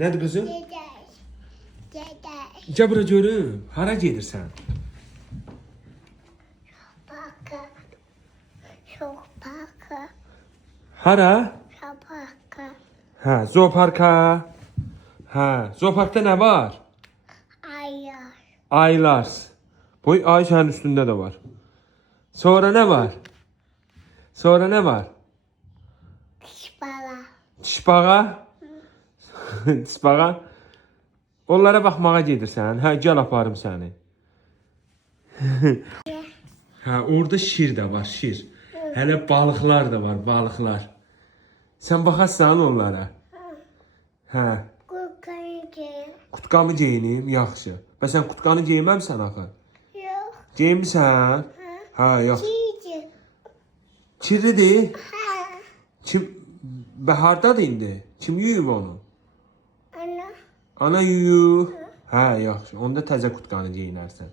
Nədir qızım? Gedək. Gəl bura görüm. Hara gedirsən? Parka. Çox parka. Hara? Çox parka. Hə, zooparka. Hə, zooparkda nə var? Ayar. Aylar. Bu ay sənin üstündə də var. Sonra nə var? Sonra nə var? Pişbala. Çişbağa. Çişbağa. Onlara baxmağa gedirsən. Hə, gəl aparım səni. Hə, orada şir də var, şir. Hələ balıqlar da var, balıqlar. Sən baxarsan onlara. Hə, Qurqanıcı. qutqamı geyinim, yaxşı. Bəs sən qutqanı geyinməmsən axı? Yox. Geyinmisən? Hə, yaxşı. Çiğci. Kirlidir. Hə. Kim bəhardadır indi? Kim yuyub onu? Ana. Ana yuyur. Hə, yaxşı. Onda təzə qutqanı geyinərsən.